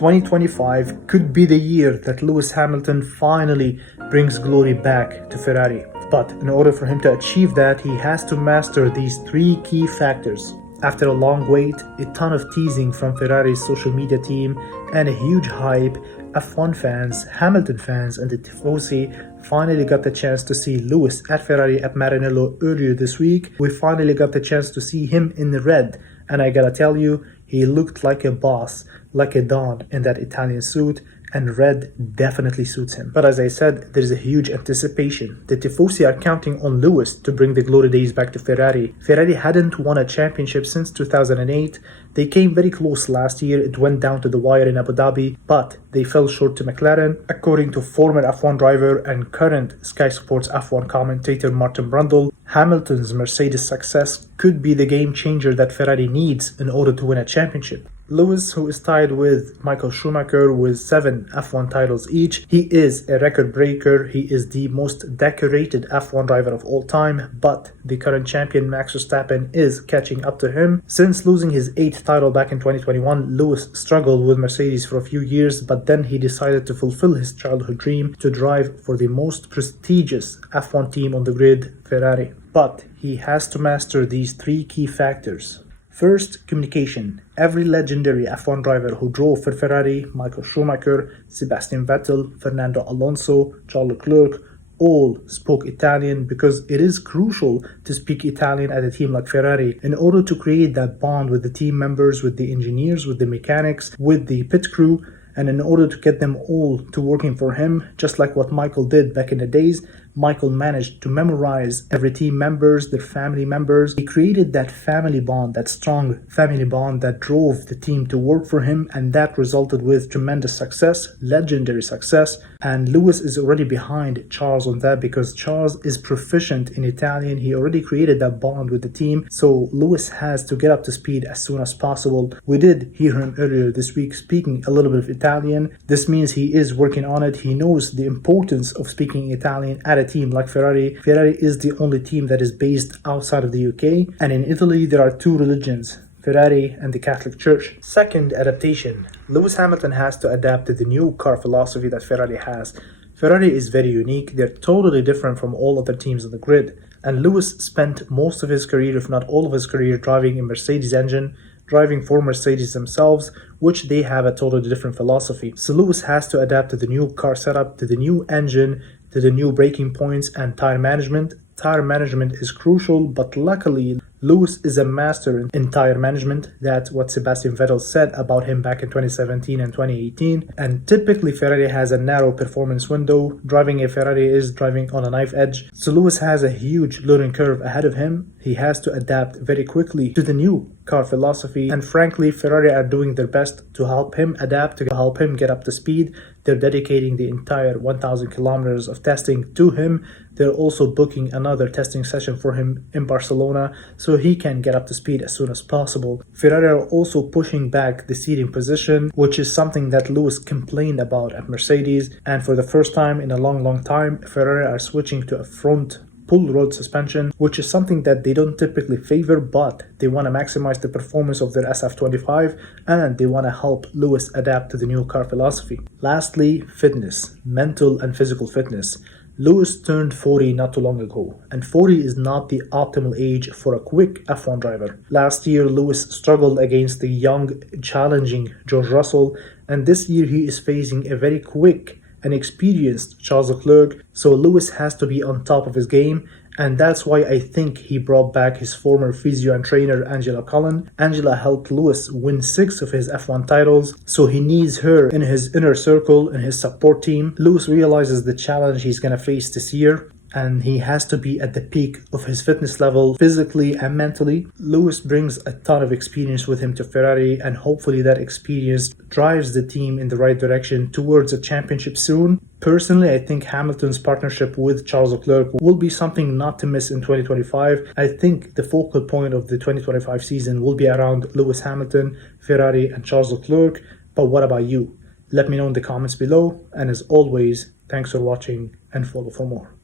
2025 could be the year that Lewis Hamilton finally brings glory back to Ferrari. But in order for him to achieve that, he has to master these three key factors. After a long wait, a ton of teasing from Ferrari's social media team, and a huge hype, F1 fans, Hamilton fans, and the Tifosi finally got the chance to see Lewis at Ferrari at Maranello earlier this week. We finally got the chance to see him in the red, and I gotta tell you, he looked like a boss, like a Don in that Italian suit, and red definitely suits him. But as I said, there's a huge anticipation. The Tifosi are counting on Lewis to bring the glory days back to Ferrari. Ferrari hadn't won a championship since 2008. They came very close last year. It went down to the wire in Abu Dhabi, but they fell short to McLaren. According to former F1 driver and current Sky Sports F1 commentator Martin Brundle, Hamilton's Mercedes success could be the game changer that Ferrari needs in order to win a championship. Lewis, who is tied with Michael Schumacher with 7 F1 titles each, he is a record breaker. He is the most decorated F1 driver of all time, but the current champion Max Verstappen is catching up to him. Since losing his 8th title back in 2021, Lewis struggled with Mercedes for a few years, but then he decided to fulfill his childhood dream to drive for the most prestigious F1 team on the grid, Ferrari. But he has to master these three key factors. First, communication. Every legendary F1 driver who drove for Ferrari, Michael Schumacher, Sebastian Vettel, Fernando Alonso, Charles Leclerc, all spoke Italian because it is crucial to speak Italian at a team like Ferrari in order to create that bond with the team members, with the engineers, with the mechanics, with the pit crew, and in order to get them all to working for him, just like what Michael did back in the days. Michael managed to memorize every team members, their family members. He created that family bond, that strong family bond that drove the team to work for him, and that resulted with tremendous success, legendary success. And Lewis is already behind Charles on that because Charles is proficient in Italian. He already created that bond with the team, so Lewis has to get up to speed as soon as possible. We did hear him earlier this week speaking a little bit of Italian. This means he is working on it. He knows the importance of speaking Italian at a team like Ferrari. Ferrari is the only team that is based outside of the UK, and in Italy there are two religions, Ferrari and the Catholic Church. Second, adaptation. Lewis Hamilton has to adapt to the new car philosophy that Ferrari has. Ferrari is very unique. They're totally different from all other teams on the grid, and Lewis spent most of his career, if not all of his career, driving a Mercedes engine, driving for Mercedes themselves, which they have a totally different philosophy. So Lewis has to adapt to the new car setup, to the new engine, to the new braking points and tire management. Tire management is crucial, but luckily Lewis is a master in tire management. That's what Sebastian Vettel said about him back in 2017 and 2018. And typically Ferrari has a narrow performance window. Driving a Ferrari is driving on a knife edge. So Lewis has a huge learning curve ahead of him. He has to adapt very quickly to the new car philosophy. And frankly, Ferrari are doing their best to help him adapt, to help him get up to speed. They're dedicating the entire 1,000 kilometers of testing to him. They're also booking another testing session for him in Barcelona so he can get up to speed as soon as possible. Ferrari are also pushing back the seating position, which is something that Lewis complained about at Mercedes. And for the first time in a long time, Ferrari are switching to a front pull rod suspension, which is something that they don't typically favor, but they want to maximize the performance of their SF25 and they want to help Lewis adapt to the new car philosophy. Lastly, fitness, mental and physical fitness. Lewis turned 40 not too long ago, and 40 is not the optimal age for a quick F1 driver. Last year, Lewis struggled against the young, challenging George Russell, and this year he is facing a very quick and experienced Charles Leclerc, so Lewis has to be on top of his game, and that's why I think he brought back his former physio and trainer Angela Cullen. Angela helped Lewis win 6 of his F1 titles, so he needs her in his inner circle, in his support team. Lewis realizes the challenge he's gonna face this year, and he has to be at the peak of his fitness level physically and mentally. Lewis brings a ton of experience with him to Ferrari, and hopefully that experience drives the team in the right direction towards a championship soon. Personally, I think Hamilton's partnership with Charles Leclerc will be something not to miss in 2025. I think the focal point of the 2025 season will be around Lewis Hamilton, Ferrari, and Charles Leclerc. But what about you? Let me know in the comments below, and as always, thanks for watching and follow for more.